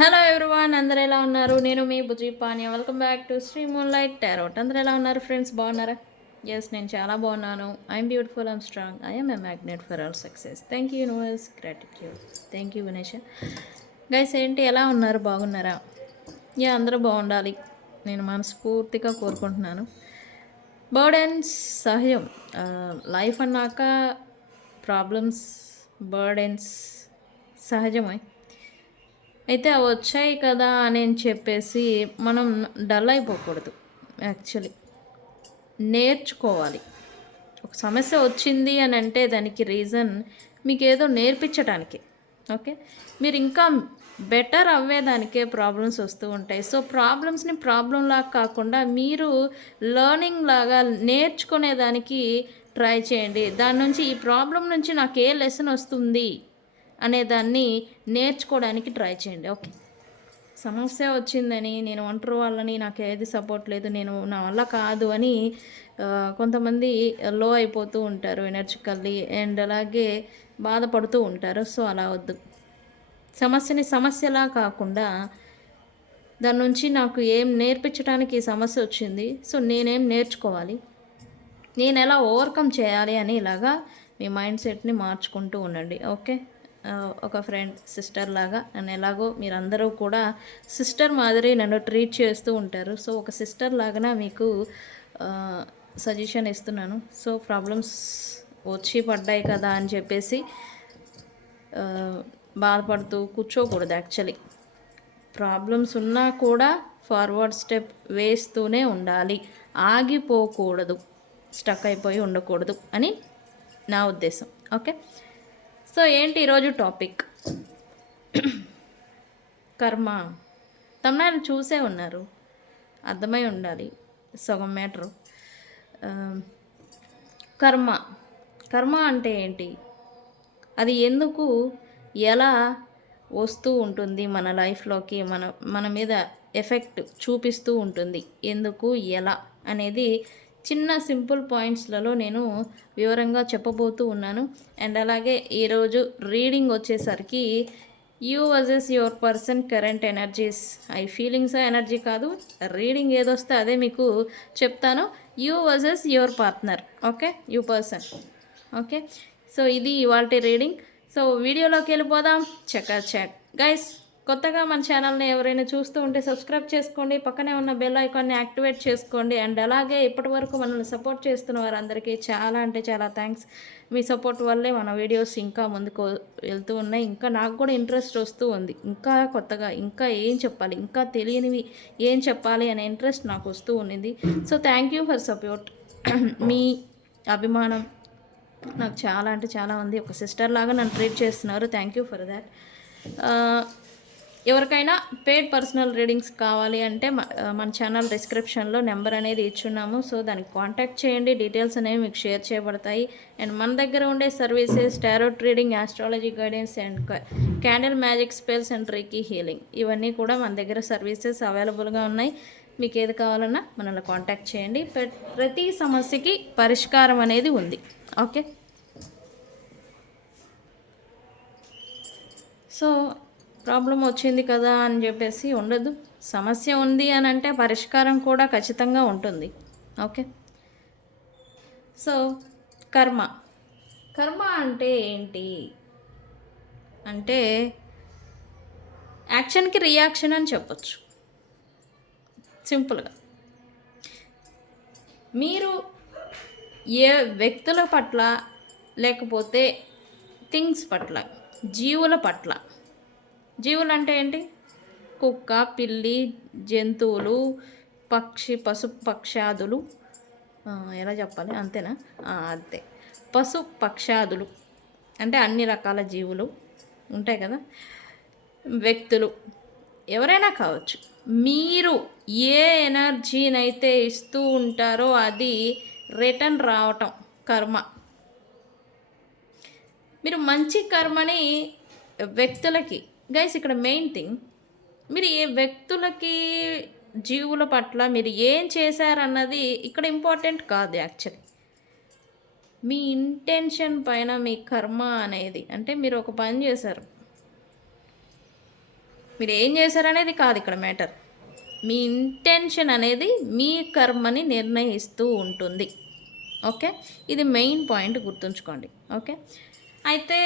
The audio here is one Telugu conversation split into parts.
హలో ఎవ్రీవన్, అందరు ఎలా ఉన్నారు? నేను మీ Buji Paniya. Welcome back to Sri moonlight tarot. అందరు ఎలా ఉన్నారు ఫ్రెండ్స్? బాగున్నారా? ఎస్, నేను చాలా బాగున్నాను. I'm beautiful, I'm strong, I'm a magnet for all success. Thank you universe, gratitude. Thank you Vinesha. Guys, ఏంటి ఎలా ఉన్నారు? బాగున్నారా? అందరూ బాగుండాలి నేను మనస్ఫూర్తిగా కోరుకుంటున్నాను. బర్డెన్స్ సహజం. లైఫ్ అన్నాక ప్రాబ్లమ్స్, బర్డెన్స్ సహజమే. అయితే అవి వచ్చాయి కదా అని చెప్పేసి మనం డల్ అయిపోకూడదు. యాక్చువల్లీ నేర్చుకోవాలి. ఒక సమస్య వచ్చింది అని అంటే దానికి రీజన్ మీకు ఏదో నేర్పించడానికి. ఓకే, మీరు ఇంకా బెటర్ అవ్వేదానికే ప్రాబ్లమ్స్ వస్తూ ఉంటాయి. సో ప్రాబ్లమ్స్ని ప్రాబ్లం లాగా కాకుండా మీరు లర్నింగ్ లాగా నేర్చుకునేదానికి ట్రై చేయండి. దాని నుంచి ఈ ప్రాబ్లం నుంచి నాకు ఏ లెసన్ వస్తుంది అనేదాన్ని నేర్చుకోవడానికి ట్రై చేయండి. ఓకే, సమస్య వచ్చిందని నేను ఒంటరి వాళ్ళని, నాకు ఏది సపోర్ట్ లేదు, నేను నా వల్ల కాదు అని కొంతమంది లో అయిపోతూ ఉంటారు ఎనర్జికల్లీ, అండ్ అలాగే బాధపడుతూ ఉంటారు. సో అలా వద్దు. సమస్యని సమస్యలా కాకుండా దాని నుంచి నాకు ఏం నేర్పించడానికి ఈ సమస్య వచ్చింది, సో నేనేం నేర్చుకోవాలి, నేను ఎలా ఓవర్కమ్ చేయాలి అని ఇలాగా మీ మైండ్ సెట్ని మార్చుకుంటూ ఉండండి. ఓకే, ఒక ఫ్రెండ్, సిస్టర్ లాగా నన్ను ఎలాగో మీరందరూ కూడా సిస్టర్ మాదిరి నన్ను ట్రీట్ చేస్తూ ఉంటారు. సో ఒక సిస్టర్ లాగా మీకు సజెషన్ ఇస్తున్నాను. సో ప్రాబ్లమ్స్ వచ్చి పడ్డాయి కదా అని చెప్పేసి బాధపడుతూ కూర్చోకూడదు. యాక్చువల్లీ ప్రాబ్లమ్స్ ఉన్నా కూడా ఫార్వర్డ్ స్టెప్ వేస్తూనే ఉండాలి, ఆగిపోకూడదు, స్టక్ అయిపోయి ఉండకూడదు అని నా ఉద్దేశం. ఓకే, సో ఏంటి ఈరోజు టాపిక్? కర్మ. తమిళ చూసే ఉన్నారు, అర్థమై ఉండాలి సగం మ్యాటరు. కర్మ. కర్మ అంటే ఏంటి, అది ఎందుకు, ఎలా వస్తూ ఉంటుంది మన లైఫ్లోకి, మన మీద ఎఫెక్ట్ చూపిస్తూ ఉంటుంది, ఎందుకు, ఎలా అనేది చిన్న సింపుల్ పాయింట్స్లలో నేను వివరంగా చెప్పబోతూ ఉన్నాను. అండ్ అలాగే ఈరోజు రీడింగ్ వచ్చేసరికి you versus your person current energies. I feelings energy కాదు, రీడింగ్ ఏదొస్తే అదే మీకు చెప్తాను. You versus your partner. Okay, you person. Okay, so ఇది ఇవాల్టి రీడింగ్. సో వీడియోలోకి వెళ్ళిపోదాం. చెక్ గైస్, కొత్తగా మన ఛానల్ని ఎవరైనా చూస్తూ ఉంటే సబ్స్క్రైబ్ చేసుకోండి, పక్కనే ఉన్న బెల్ ఐకాన్ని యాక్టివేట్ చేసుకోండి. అండ్ అలాగే ఇప్పటి వరకు మనల్ని సపోర్ట్ చేస్తున్న వారందరికీ చాలా అంటే చాలా థ్యాంక్స్. మీ సపోర్ట్ వల్లే మన వీడియోస్ ఇంకా ముందుకు వెళ్తూ ఉన్నాయి. ఇంకా నాకు కూడా ఇంట్రెస్ట్ వస్తూ ఉంది, ఇంకా కొత్తగా ఇంకా ఏం చెప్పాలి, ఇంకా తెలియనివి ఏం చెప్పాలి అనే ఇంట్రెస్ట్ నాకు వస్తూ ఉన్నింది. So thank you for support. మీ అభిమానం నాకు చాలా అంటే చాలా ఉంది. ఒక సిస్టర్ లాగా నన్ను ట్రీట్ చేస్తున్నారు. Thank you for that. ఎవరికైనా పెయిడ్ పర్సనల్ రీడింగ్స్ కావాలి అంటే మన ఛానల్ డిస్క్రిప్షన్లో నెంబర్ అనేది ఇచ్చున్నాము. సో దానికి కాంటాక్ట్ చేయండి, డీటెయిల్స్ అనేవి మీకు షేర్ చేయబడతాయి. అండ్ మన దగ్గర ఉండే services tarot reading, astrology guidance, and candle magic spells and reiki healing, ఇవన్నీ కూడా మన దగ్గర సర్వీసెస్ అవైలబుల్గా ఉన్నాయి. మీకు ఏది కావాలన్నా మనల్ని కాంటాక్ట్ చేయండి. ప్రతి సమస్యకి పరిష్కారం అనేది ఉంది. ఓకే, సో ప్రాబ్లం వచ్చింది కదా అని చెప్పేసి ఉండదు. సమస్య ఉంది అని అంటే పరిష్కారం కూడా ఖచ్చితంగా ఉంటుంది. ఓకే, సో కర్మ. కర్మ అంటే ఏంటి అంటే యాక్షన్కి రియాక్షన్ అని చెప్పచ్చు సింపుల్గా. మీరు ఏ వ్యక్తుల పట్ల, లేకపోతే థింగ్స్ పట్ల, జీవుల పట్ల, జీవులు అంటే ఏంటి, కుక్క, పిల్లి, జంతువులు, పశు పక్షాదులు, ఎలా చెప్పాలి, అంతేనా? అంతే, పశు పక్షాదులు అంటే అన్ని రకాల జీవులు ఉంటాయి కదా. వ్యక్తులు ఎవరైనా కావచ్చు. మీరు ఏ ఎనర్జీనైతే ఇస్తూ ఉంటారో అది రిటర్న్ రావటం కర్మ. మీరు మంచి కర్మని వ్యక్తులకి, గైస్ ఇక్కడ మెయిన్ థింగ్, మీరు ఏ వ్యక్తులకి, జీవుల పట్ల మీరు ఏం చేశారన్నది ఇక్కడ ఇంపార్టెంట్ కాదు. యాక్చువల్లీ మీ ఇంటెన్షన్ పైన మీ కర్మ అనేది, అంటే మీరు ఒక పని చేశారు, మీరు ఏం చేశారనేది కాదు ఇక్కడ మ్యాటర్. మీ ఇంటెన్షన్ అనేది మీ కర్మని నిర్ణయిస్తూ ఉంటుంది. ఓకే, ఇది మెయిన్ పాయింట్ గుర్తుంచుకోండి. ఓకే, అయితే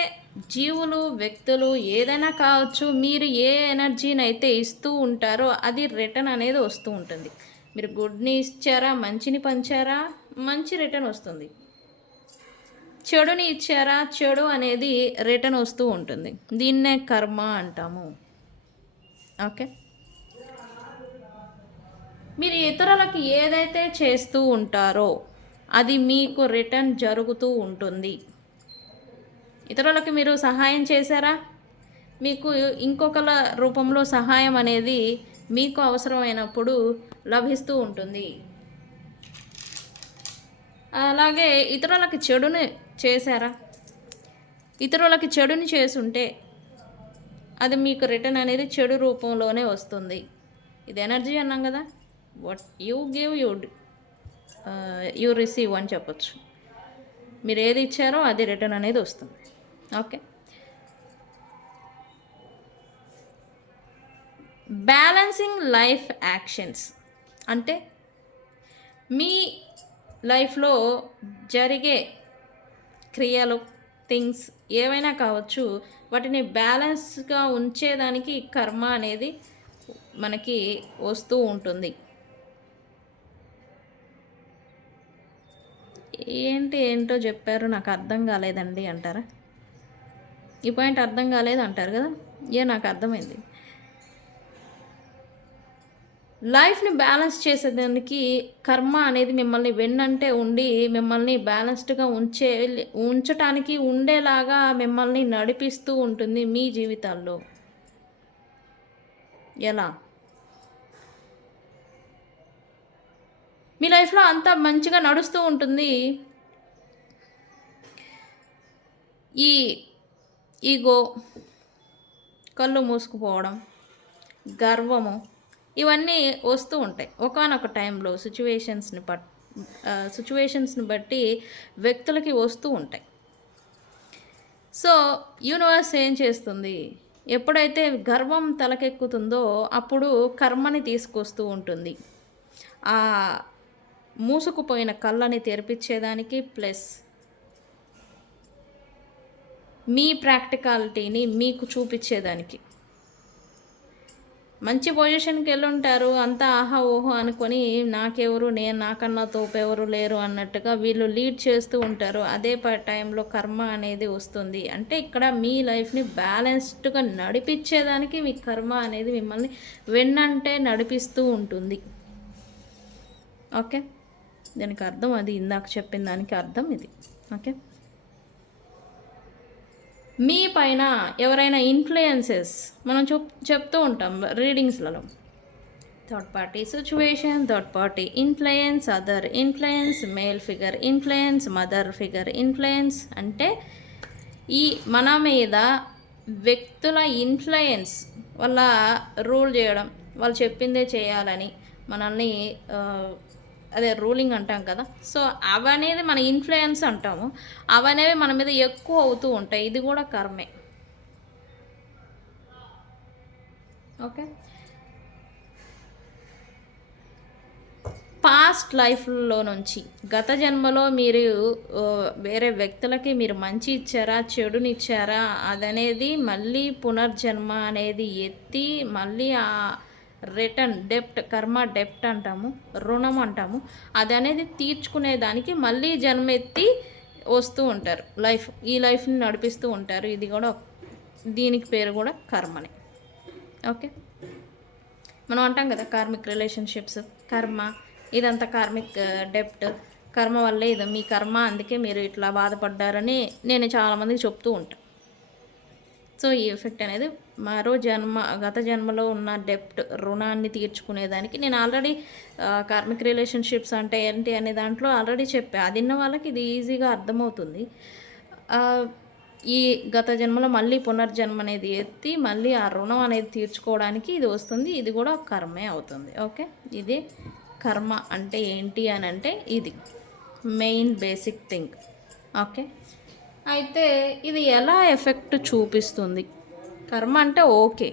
జీవులు, వ్యక్తులు ఏదైనా కావచ్చు, మీరు ఏ ఎనర్జీని అయితే ఇస్తూ ఉంటారో అది రిటర్న్ అనేది వస్తూ ఉంటుంది. మీరు గుడ్ని ఇచ్చారా, మంచిని పంచారా, మంచి రిటర్న్ వస్తుంది. చెడుని ఇచ్చారా, చెడు అనేది రిటర్న్ వస్తూ ఉంటుంది. దీన్నే కర్మ అంటాము. ఓకే, మీరు ఇతరులకి ఏదైతే చేస్తూ ఉంటారో అది మీకు రిటర్న్ జరుగుతూ ఉంటుంది. ఇతరులకి మీరు సహాయం చేశారా, మీకు ఇంకొకల రూపంలో సహాయం అనేది మీకు అవసరమైనప్పుడు లభిస్తూ ఉంటుంది. అలాగే ఇతరులకి చెడుని చేశారా, ఇతరులకి చెడుని చేసుంటే అది మీకు రిటర్న్ అనేది చెడు రూపంలోనే వస్తుంది. ఇది ఎనర్జీ అన్నాం కదా, what you give you receive అని చెప్పచ్చు. మీరు ఏది ఇచ్చారో అది రిటర్న్ అనేది వస్తుంది. ఓకే, బ్యాలెన్సింగ్ లైఫ్ యాక్షన్స్ అంటే మీ లైఫ్లో జరిగే క్రియలు, థింగ్స్ ఏవైనా కావచ్చు, వాటిని బ్యాలెన్స్గా ఉంచేదానికి కర్మ అనేది మనకి వస్తూ ఉంటుంది. ఏంటో చెప్పారు నాకు అర్థం కాలేదండి అంటారా? ఈ పాయింట్ అర్థం కాలేదు అంటారు కదా, నాకు అర్థమైంది. లైఫ్ని బ్యాలెన్స్ చేసేదానికి కర్మ అనేది మిమ్మల్ని వెన్నంటే ఉండి మిమ్మల్ని బ్యాలెన్స్డ్గా ఉంచటానికి ఉండేలాగా మిమ్మల్ని నడిపిస్తూ ఉంటుంది మీ జీవితాల్లో. ఎలా? మీ లైఫ్లో అంతా మంచిగా నడుస్తూ ఉంటుంది. ఈ ఈగో, కళ్ళు మూసుకుపోవడం, గర్వము ఇవన్నీ వస్తూ ఉంటాయి ఒకానొక టైంలో. సిచ్యువేషన్స్ని బట్టి వ్యక్తులకి వస్తూ ఉంటాయి. సో యూనివర్స్ ఏం చేస్తుంది, ఎప్పుడైతే గర్వం తలకెక్కుతుందో అప్పుడు కర్మని తీసుకొస్తూ ఉంటుంది. ఆ మూసుకుపోయిన కళ్ళని తెరిపించేదానికి, ప్లస్ మీ ప్రాక్టికాలిటీని మీకు చూపించేదానికి. మంచి పొజిషన్కి వెళ్ళుంటారు, అంతా ఆహా ఓహో అనుకొని నాకెవరు, నేను నాకన్నా తోపెవరు లేరు అన్నట్టుగా వీళ్ళు లీడ్ చేస్తూ ఉంటారు. అదే టైంలో కర్మ అనేది వస్తుంది. అంటే ఇక్కడ మీ లైఫ్ని బ్యాలెన్స్డ్గా నడిపించేదానికి మీ కర్మ అనేది మిమ్మల్ని వెన్నంటే నడిపిస్తూ ఉంటుంది. ఓకే, దీనికి అర్థం అది, ఇందాక చెప్పిన దానికి అర్థం ఇది. ఓకే, మీ పైన ఎవరైనా ఇన్ఫ్లుయెన్సెస్ మనం చెప్తూ ఉంటాం రీడింగ్స్లలో. Third party situation, third party influence, other influence, male figure influence, mother figure influence. అంటే ఈ మన మీద వ్యక్తుల ఇన్ఫ్లుయెన్స్ వల్ల రూల్ చేయడం, వాళ్ళు చెప్పిందే చేయాలని మనల్ని అదే రూలింగ్ అంటాం కదా. సో అవనేది మన ఇన్ఫ్లుయెన్స్ అంటాము. అవనేవి మన మీద ఎక్కువ అవుతూ ఉంటాయి. ఇది కూడా కర్మే. ఓకే, పాస్ట్ లైఫ్లో నుంచి గత జన్మలో మీరు వేరే వ్యక్తులకి మీరు మంచి ఇచ్చారా, చెడుని ఇచ్చారా, అదనేది మళ్ళీ పునర్జన్మ అనేది ఎత్తి మళ్ళీ ఆ రిటర్న్ డెప్ట్, కర్మ డెప్ట్ అంటాము, రుణం అంటాము, అది అనేది తీర్చుకునేదానికి మళ్ళీ జన్మెత్తి వస్తూ ఉంటారు. ఈ లైఫ్ని నడిపిస్తూ ఉంటారు. ఇది కూడా, దీనికి పేరు కూడా కర్మని. ఓకే, మనం అంటాం కదా కార్మిక్ రిలేషన్షిప్స్, కర్మ, ఇదంతా కార్మిక్ డెప్ట్, కర్మ వల్లే ఇది మీ కర్మ, అందుకే మీరు ఇట్లా బాధపడ్డారని నేను చాలామందికి చెప్తూ ఉంటాను. సో ఈ ఎఫెక్ట్ అనేది మరో గత జన్మలో ఉన్న డెప్ట్, రుణాన్ని తీర్చుకునేదానికి నేను ఆల్రెడీ కార్మిక్ రిలేషన్షిప్స్ అంటే ఏంటి అనే దాంట్లో ఆల్రెడీ చెప్పా. అది విన్న వాళ్ళకి ఇది ఈజీగా అర్థమవుతుంది. ఈ గత జన్మలో మళ్ళీ పునర్జన్మ అనేది ఎత్తి మళ్ళీ ఆ రుణం అనేది తీర్చుకోవడానికి ఇది వస్తుంది. ఇది కూడా కర్మే అవుతుంది. ఓకే, ఇది కర్మ అంటే ఏంటి అని అంటే ఇది మెయిన్ బేసిక్ థింగ్. ఓకే, అయితే ఇది ఎలా ఎఫెక్ట్ చూపిస్తుంది? కర్మ అంటే ఓకే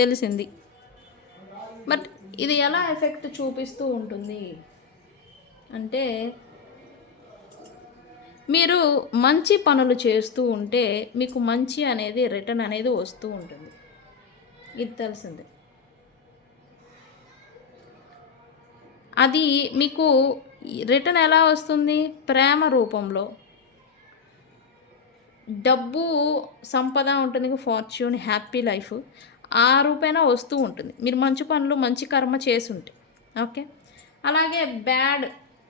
తెలిసింది. బట్ ఇది ఎలా ఎఫెక్ట్ చూపిస్తూ ఉంటుంది అంటే, మీరు మంచి పనులు చేస్తూ ఉంటే మీకు మంచి అనేది రిటర్న్ అనేది వస్తూ ఉంటుంది. ఇది తెలిసింది. అది మీకు రిటర్న్ ఎలా వస్తుంది? ప్రేమ రూపంలో. డబ్బు, సంపద ఉంటుంది, ఫార్చ్యూన్, హ్యాపీ లైఫ్ ఆ రూపేణ వస్తూ ఉంటుంది. మీరు మంచి పనులు, మంచి కర్మ చేసుంటే. ఓకే. అలాగే బ్యాడ్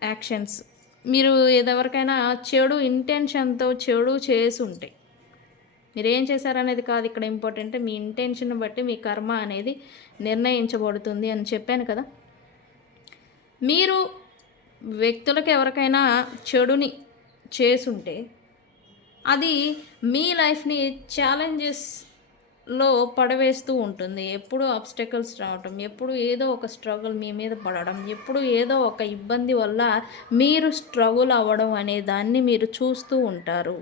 యాక్షన్స్, మీరు ఎవరికైనా చెడు ఇంటెన్షన్తో చెడు చేసుంటే, మీరేం చేశారనేది కాదు ఇక్కడ ఇంపార్టెంట్, మీ ఇంటెన్షన్ బట్టి మీ కర్మ అనేది నిర్ణయించబడుతుంది అని చెప్పాను కదా. మీరు వ్యక్తులకు ఎవరికైనా చెడుని చేసుంటే అది మీ లైఫ్ని ఛాలెంజెస్లో పడవేస్తూ ఉంటుంది. ఎప్పుడు అబ్స్టకల్స్ రావటం, ఎప్పుడు ఏదో ఒక స్ట్రగుల్ మీ మీద పడడం, ఎప్పుడు ఏదో ఒక ఇబ్బంది వల్ల మీరు స్ట్రగుల్ అవ్వడం అనే దాన్ని మీరు చూస్తూ ఉంటారు.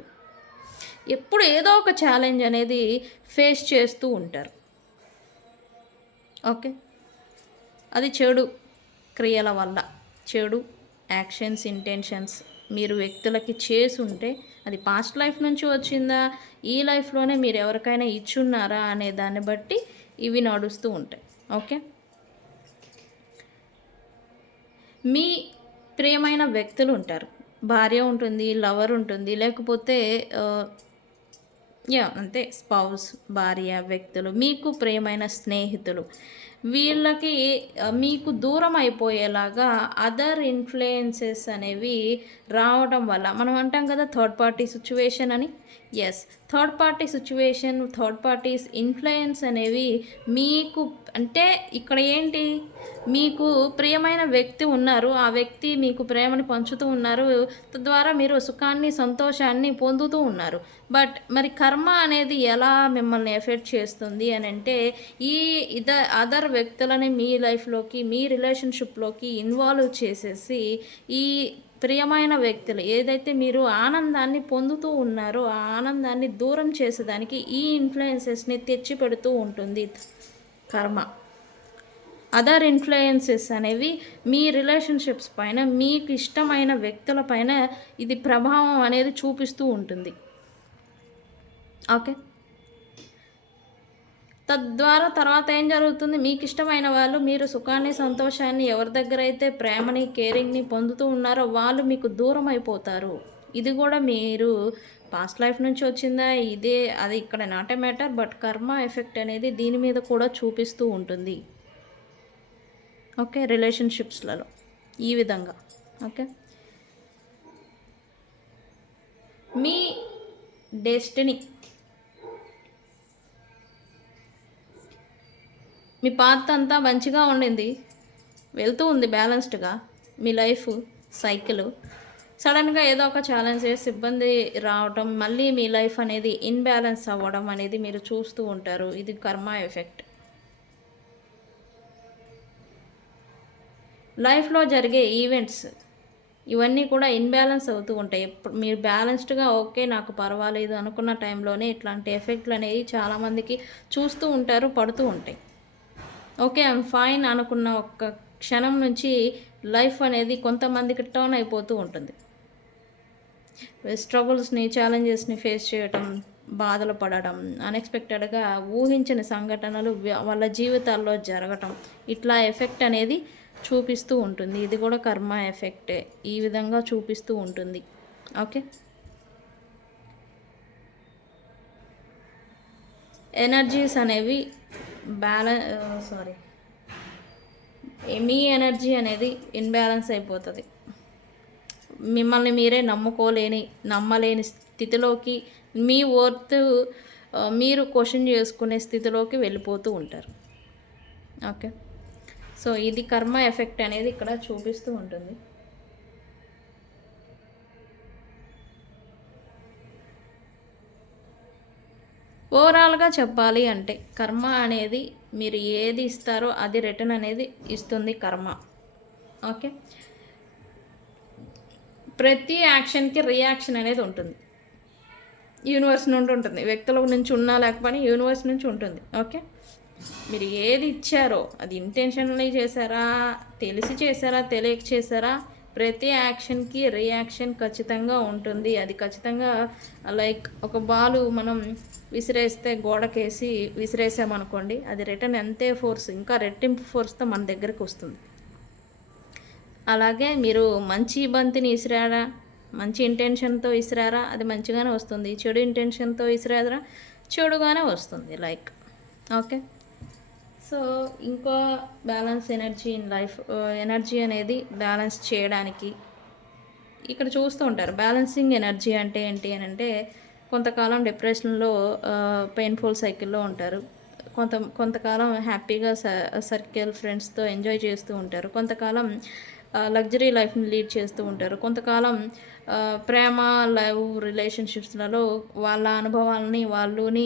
ఎప్పుడు ఏదో ఒక ఛాలెంజ్ అనేది ఫేస్ చేస్తూ ఉంటారు. ఓకే. అది చెడు క్రియల వల్ల, చెడు యాక్షన్స్, ఇంటెన్షన్స్ మీరు వ్యక్తులకి చేసుంటే అది పాస్ట్ లైఫ్ నుంచి వచ్చిందా, ఈ లైఫ్లోనే మీరు ఎవరికైనా ఇచ్చున్నారా అనే దాన్ని బట్టి ఇవి నడుస్తూ ఉంటాయి. ఓకే. మీ ప్రియమైన వ్యక్తులు ఉంటారు, భార్య ఉంటుంది, లవర్ ఉంటుంది, లేకపోతే అంతే స్పౌస్, భార్య, వ్యక్తులు, మీకు ప్రియమైన స్నేహితులు, వీళ్ళకి మీకు దూరం అయిపోయేలాగా అదర్ ఇన్ఫ్లుయెన్సెస్ అనేవి రావడం వల్ల, మనం అంటాం కదా థర్డ్ పార్టీ సిచ్యువేషన్ అని. Yes, third party situation, third parties influence అనేవి మీకు అంటే ఇక్కడ ఏంటి, మీకు ప్రియమైన వ్యక్తి ఉన్నారు, ఆ వ్యక్తి మీకు ప్రేమని పంచుతూ ఉన్నారు, తద్వారా మీరు సుఖాన్ని, సంతోషాన్ని పొందుతూ ఉన్నారు. బట్ మరి కర్మ అనేది ఎలా మిమ్మల్ని ఎఫెక్ట్ చేస్తుంది అని అంటే, ఈ అదర్ వ్యక్తులని మీ లైఫ్లోకి, మీ రిలేషన్షిప్లోకి ఇన్వాల్వ్ చేసేసి ఈ ప్రియమైన వ్యక్తులు ఏదైతే మీరు ఆనందాన్ని పొందుతూ ఉన్నారో ఆ ఆనందాన్ని దూరం చేసేదానికి ఈ ఇన్ఫ్లుయెన్సెస్ని తెచ్చి పెడుతూ ఉంటుంది కర్మ. అదర్ ఇన్ఫ్లుయెన్సెస్ అనేవి మీ రిలేషన్షిప్స్ పైన, మీకు ఇష్టమైన వ్యక్తుల పైన ఇది ప్రభావం అనేది చూపిస్తూ ఉంటుంది. ఓకే. తద్వారా తర్వాత ఏం జరుగుతుంది, మీకు ఇష్టమైన వాళ్ళు, మీరు సుఖాన్ని, సంతోషాన్ని, ఎవరి దగ్గర అయితే ప్రేమని, కేరింగ్ని పొందుతూ ఉన్నారో వాళ్ళు మీకు దూరం అయిపోతారు. ఇది కూడా మీరు పాస్ట్ లైఫ్ నుంచి వచ్చిందా, ఇదే అది ఇక్కడ నాట్ ఏ మ్యాటర్, బట్ కర్మ ఎఫెక్ట్ అనేది దీని మీద కూడా చూపిస్తూ ఉంటుంది. ఓకే. రిలేషన్షిప్స్లలో ఈ విధంగా. ఓకే. మీ డెస్టినీ, మీ పాత్ అంతా మంచిగా ఉండింది, వెళ్తూ ఉంది బ్యాలెన్స్డ్గా మీ లైఫ్ సైకిల్, సడన్గా ఏదో ఒక ఛాలెంజెస్, ఇబ్బంది రావడం, మళ్ళీ మీ లైఫ్ అనేది ఇన్బ్యాలెన్స్ అవ్వడం అనేది మీరు చూస్తూ ఉంటారు. ఇది కర్మ ఎఫెక్ట్. లైఫ్లో జరిగే ఈవెంట్స్ ఇవన్నీ కూడా ఇన్బ్యాలెన్స్ అవుతూ ఉంటాయి. మీరు బ్యాలెన్స్డ్గా ఓకే నాకు పర్వాలేదు అనుకున్న టైంలోనే ఇట్లాంటి ఎఫెక్ట్లు అనేవి చాలామందికి చూస్తూ ఉంటారు, పడుతూ ఉంటాయి. ఓకే ఐమ్ ఫైన్ అనుకున్న ఒక్క క్షణం నుంచి లైఫ్ అనేది కొంతమందికి టర్న్ అయిపోతూ ఉంటుంది. స్ట్రగుల్స్ని, ఛాలెంజెస్ని ఫేస్ చేయటం, బాధలు పడడం, అన్ఎక్స్పెక్టెడ్గా ఊహించిన సంఘటనలు వాళ్ళ జీవితాల్లో జరగటం, ఇట్లా ఎఫెక్ట్ అనేది చూపిస్తూ ఉంటుంది. ఇది కూడా కర్మ ఎఫెక్టే, ఈ విధంగా చూపిస్తూ ఉంటుంది. ఓకే. ఎనర్జీస్ అనేవి మీ ఎనర్జీ అనేది ఇన్బ్యాలెన్స్ అయిపోతుంది. మిమ్మల్ని మీరే నమ్మలేని స్థితిలోకి, మీ వర్త్ మీరు క్వశ్చన్ చేసుకునే స్థితిలోకి వెళ్ళిపోతూ ఉంటారు. ఓకే. సో ఇది కర్మ ఎఫెక్ట్ అనేది ఇక్కడ చూపిస్తూ ఉంటుంది. ఓవరాల్గా చెప్పాలి అంటే కర్మ అనేది మీరు ఏది ఇస్తారో అది రిటర్న్ అనేది ఇస్తుంది కర్మ. ఓకే. ప్రతి యాక్షన్కి రియాక్షన్ అనేది ఉంటుంది, యూనివర్స్ నుండి ఉంటుంది, వ్యక్తుల నుంచి ఉన్నా లేకపోయినా యూనివర్స్ నుంచి ఉంటుంది. ఓకే. మీరు ఏది ఇచ్చారో అది ఇంటెన్షనల్లీ చేశారా, తెలిసి చేశారా, తెలియక చేశారా, ప్రతి యాక్షన్కి రియాక్షన్ ఖచ్చితంగా ఉంటుంది. అది ఖచ్చితంగా లైక్ ఒక బాలు మనం విసిరేస్తే గోడకేసి విసిరేసామనుకోండి, అది రిటర్న్ ఎంతే ఫోర్స్ ఇంకా రెట్టింపు ఫోర్స్తో మన దగ్గరికి వస్తుంది. అలాగే మీరు మంచి బంతిని విసిరారా, మంచి ఇంటెన్షన్తో విసిరారా, అది మంచిగానే వస్తుంది. చెడు ఇంటెన్షన్తో విసిరారా, చెడుగానే వస్తుంది. Like okay. సో ఇంకో balance energy in life, energy అనేది బ్యాలెన్స్ చేయడానికి ఇక్కడ చూస్తూ ఉంటారు. బ్యాలెన్సింగ్ ఎనర్జీ అంటే ఏంటి అని అంటే, కొంతకాలం డిప్రెషన్లో పెయిన్ఫుల్ సైకిల్లో ఉంటారు, కొంతకాలం హ్యాపీగా సర్కిల్ ఫ్రెండ్స్తో ఎంజాయ్ చేస్తూ ఉంటారు, కొంతకాలం లగ్జరీ లైఫ్ని లీడ్ చేస్తూ ఉంటారు, కొంతకాలం ప్రేమ లవ్ రిలేషన్షిప్స్లలో వాళ్ళ అనుభవాలని వాళ్ళని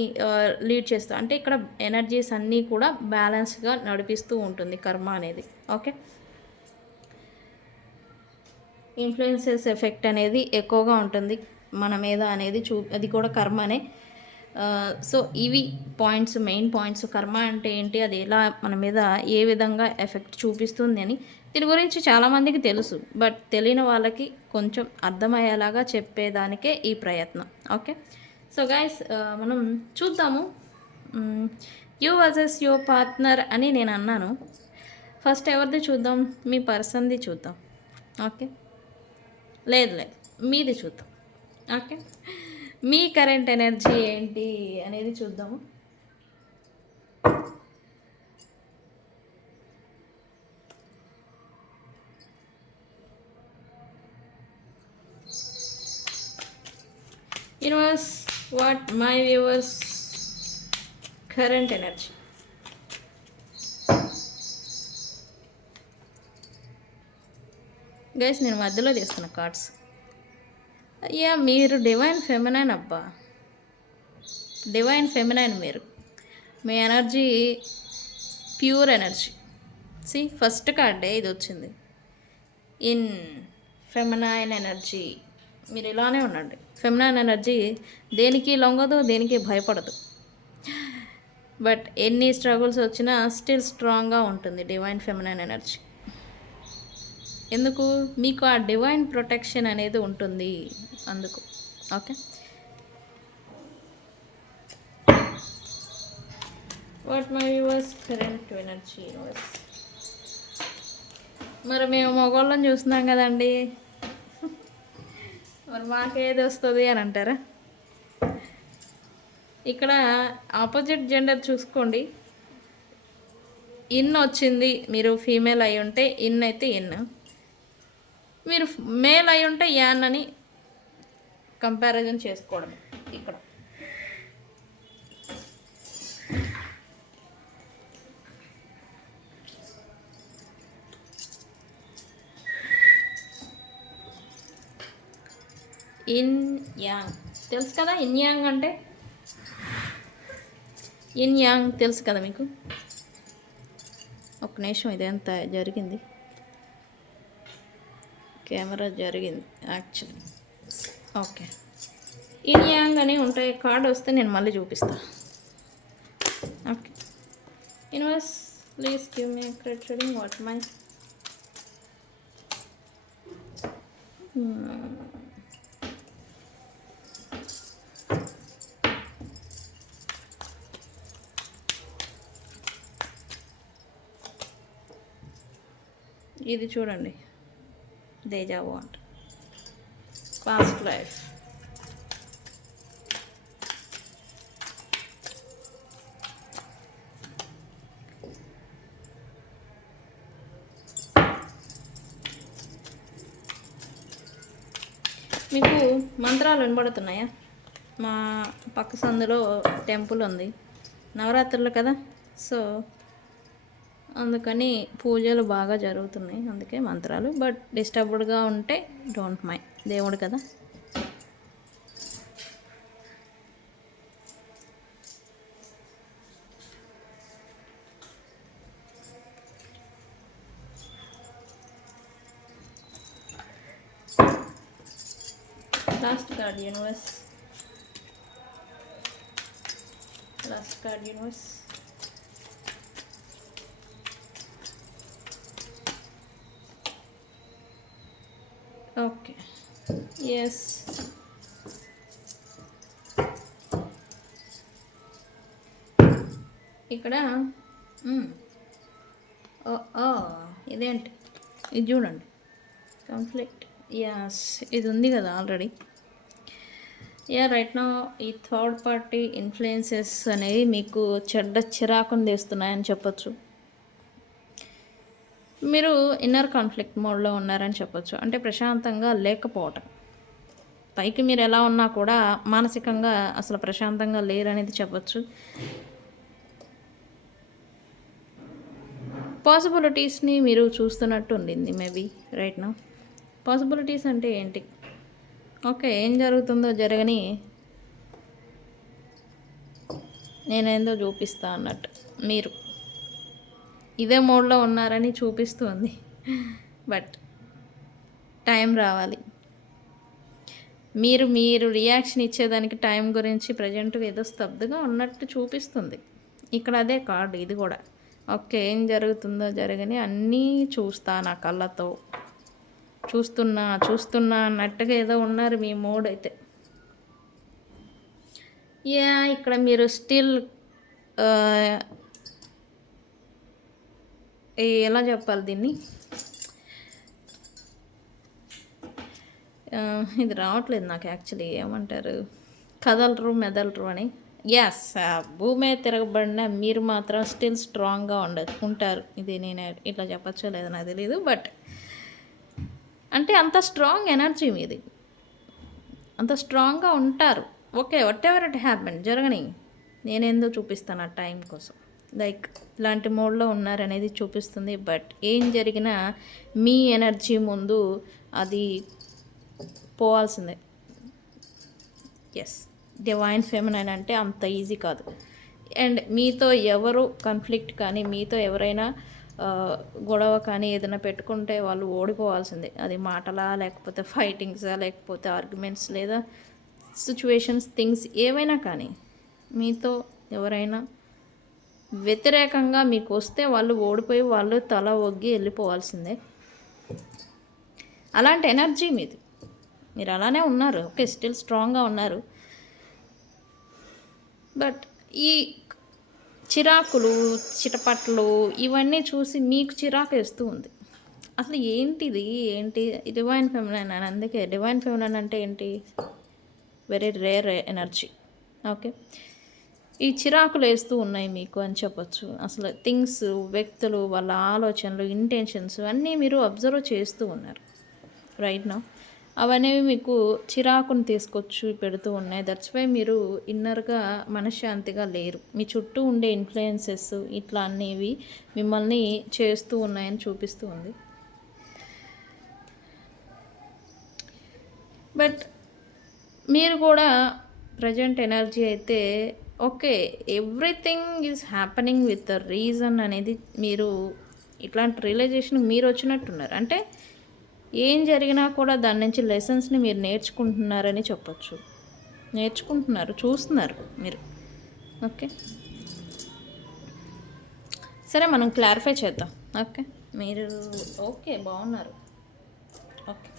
లీడ్ చేస్తూ, అంటే ఇక్కడ ఎనర్జీస్ అన్నీ కూడా బ్యాలెన్స్గా నడిపిస్తూ ఉంటుంది కర్మ అనేది. ఓకే. ఇన్ఫ్లుయెన్సెస్ ఎఫెక్ట్ అనేది ఎక్కువగా ఉంటుంది మన మీద అనేది అది కూడా కర్మనే. సో ఇవి పాయింట్స్, మెయిన్ పాయింట్స్. కర్మ అంటే ఏంటి, అది ఎలా మన మీద ఏ విధంగా ఎఫెక్ట్ చూపిస్తుంది అని దీని గురించి చాలామందికి తెలుసు, బట్ తెలియని వాళ్ళకి కొంచెం అర్థమయ్యేలాగా చెప్పేదానికే ఈ ప్రయత్నం. ఓకే. సో గైస్, మనం చూద్దాము. యూ వర్సెస్ యువర్ పార్ట్నర్ అని నేను అన్నాను. ఫస్ట్ ఎవరిది చూద్దాం? మీ పర్సన్ది చూద్దాం. ఓకే. లేదు మీది చూద్దాం. ఓకే. మీ కరెంట్ ఎనర్జీ ఏంటి అనేది చూద్దాము. Universe, what my viewers current energy. Guys, నేను మధ్యలో తీస్తున్న కార్డ్స్. అయ్యా, మీరు డివైన్ ఫెమినైన్ అబ్బా, డివైన్ ఫెమినైన్. మీరు మీ ఎనర్జీ ప్యూర్ ఎనర్జీ. ఫస్ట్ కార్డే ఇది వచ్చింది, ఇన్ ఫెమినైన్ ఎనర్జీ. మీరు ఇలానే ఉండండి. ఫెమినైన్ ఎనర్జీ దేనికి లొంగదు, దేనికి భయపడదు, బట్ ఎన్ని స్ట్రగుల్స్ వచ్చినా స్టిల్ స్ట్రాంగ్గా ఉంటుంది డివైన్ ఫెమినైన్ ఎనర్జీ. ఎందుకు? మీకు ఆ డివైన్ ప్రొటెక్షన్ అనేది ఉంటుంది అందుకు. Okay. What my viewers current energy universe. మరి మేము మగవాళ్ళని చూస్తున్నాం కదండి, మరి మాకేది వస్తుంది అని అంటారా? ఇక్కడ ఆపోజిట్ జెండర్ చూసుకోండి. ఇన్ వచ్చింది, మీరు ఫీమేల్ అయి ఉంటే ఇన్ అయితే ఇన్, మీరు మేల్ అయి ఉంటే యాన్ అని కంపారిజన్ చేసుకోవడం. ఇక్కడ ఇన్ యాంగ్ తెలుసు కదా, ఇన్ యాంగ్ అంటే ఇన్ యాంగ్ తెలుసు కదా మీకు. ఒక నిమిషం, ఇదంత జరిగింది, కెమెరా జరిగింది యాక్చువల్లీ. ఓకే. ఇన్ యాంగ్ అని ఉంటాయి. కార్డు వస్తే నేను మళ్ళీ చూపిస్తాను. Okay. Universe, please give me credit reading. What my ఇది చూడండి, దేజావు అంట, పాస్ట్ లైఫ్. మీకు మంత్రాలు వినబడుతున్నాయా? మా పక్క సందులో టెంపుల్ ఉంది, నవరాత్రులు కదా, సో అందుకని పూజలు బాగా జరుగుతున్నాయి, అందుకే మంత్రాలు. బట్ డిస్టర్బ్డ్గా ఉంటే డోంట్ మైండ్, దేవుడు కదా. Last card universe, last card universe. Okay. Yes. ఇక్కడ మ్, ఓ ఓ, ఇదేంటి, ఇది చూడండి, కాన్ఫ్లిక్ట్. యాస్, ఇది ఉంది కదా ఆల్రెడీ. రైట్ నో ఈ థర్డ్ పార్టీ ఇన్ఫ్లుయెన్సెస్ అనేవి మీకు చెడ్డ చిరాకుని తెస్తున్నాయని చెప్పొచ్చు. మీరు ఇన్నర్ కాన్ఫ్లిక్ట్ మోడ్లో ఉన్నారని చెప్పొచ్చు. అంటే ప్రశాంతంగా లేకపోవటం. పైకి మీరు ఎలా ఉన్నా కూడా మానసికంగా అసలు ప్రశాంతంగా లేరనేది చెప్పొచ్చు. పాసిబిలిటీస్ని మీరు చూస్తున్నట్టు ఉండింది మేబీ రైట్ నో. పాసిబిలిటీస్ అంటే ఏంటి? ఓకే, ఏం జరుగుతుందో జరగని, నేనేందో చూపిస్తా అన్నట్టు మీరు ఇదే మోడ్లో ఉన్నారని చూపిస్తుంది. బట్ టైం రావాలి. మీరు రియాక్షన్ ఇచ్చేదానికి టైం గురించి ప్రజెంట్ ఏదో స్తబ్దుగా ఉన్నట్టు చూపిస్తుంది. ఇక్కడ అదే కార్డు ఇది కూడా. ఓకే, ఏం జరుగుతుందో జరగని అన్నీ చూస్తా నా కళ్ళతో, చూస్తున్నా అన్నట్టుగా ఏదో ఉన్నారు మీ మోడ్ అయితే. ఇక్కడ మీరు స్టిల్ ఎలా చెప్పాలి దీన్ని, ఇది రావట్లేదు నాకు యాక్చువల్లీ, ఏమంటారు, కదలరు మెదలరు అని. ఎస్, భూమి తిరగబడిన మీరు మాత్రం స్టిల్ స్ట్రాంగ్గా ఉంటారు. ఇది నేను ఇట్లా చెప్పచ్చో లేదో నాకు తెలియదు. బట్ అంటే అంత స్ట్రాంగ్ ఎనర్జీ మీది, అంత స్ట్రాంగ్గా ఉంటారు. Okay, what ever it happen జరగని, నేనేందో చూపిస్తాను ఆ టైం కోసం. లైక్ ఇలాంటి మోడ్లో ఉన్నారనేది చూపిస్తుంది. బట్ ఏం జరిగినా మీ ఎనర్జీ ముందు అది పోవాల్సిందే. ఎస్, డివైన్ ఫెమినైన్ అంటే అంత ఈజీ కాదు. అండ్ మీతో ఎవరు కాన్ఫ్లిక్ట్ కానీ, మీతో ఎవరైనా గొడవ కానీ ఏదైనా పెట్టుకుంటే వాళ్ళు ఓడిపోవాల్సిందే. అది మాటలా, లేకపోతే ఫైటింగ్సా, లేకపోతే ఆర్గ్యుమెంట్స్, లేదా సిచ్యువేషన్స్, థింగ్స్ ఏవైనా కానీ, మీతో ఎవరైనా వ్యతిరేకంగా మీకు వస్తే వాళ్ళు ఓడిపోయి వాళ్ళు తల ఒగ్గి వెళ్ళిపోవాల్సిందే. అలాంటి ఎనర్జీ మీది, మీరు అలానే ఉన్నారు. ఓకే, స్టిల్ స్ట్రాంగ్గా ఉన్నారు. బట్ ఈ చిరాకులు, చిటపట్లు ఇవన్నీ చూసి మీకు చిరాకు వేస్తూ ఉంది. అసలు ఏంటిది, ఏంటి డివైన్ ఫెమినైన్ అని. అందుకే డివైన్ ఫెమినైన్ అంటే ఏంటి, వెరీ రేర్ ఎనర్జీ. ఓకే, ఈ చిరాకులు వేస్తూ ఉన్నాయి మీకు అని చెప్పొచ్చు. అసలు థింగ్స్, వ్యక్తులు, వాళ్ళ ఆలోచనలు, ఇంటెన్షన్స్ అన్నీ మీరు అబ్జర్వ్ చేస్తూ ఉన్నారు రైట్ నౌ. అవనేవి మీకు చిరాకును తీసుకొచ్చి పెడుతూ ఉన్నాయి. దట్స్ వై మీరు ఇన్నర్గా మనశ్శాంతిగా లేరు. మీ చుట్టూ ఉండే ఇన్ఫ్లుయెన్సెస్ ఇట్లా అనేవి మిమ్మల్ని చేస్తూ ఉన్నాయని చూపిస్తూ ఉంది. బట్ మీరు కూడా ప్రజెంట్ ఎనర్జీ అయితే okay, everything is happening with the reason అనేది మీరు ఇట్లాంటి రియలైజేషన్ మీరు వచ్చినట్టున్నారు. అంటే ఏం జరిగినా కూడా దాని నుంచి లెసన్స్ని మీరు నేర్చుకుంటున్నారని చెప్పచ్చు. నేర్చుకుంటున్నారు, చూస్తున్నారు మీరు. ఓకే, సరే మనం క్లారిఫై చేద్దాం. ఓకే, మీరు ఓకే బాగున్నారు. Okay,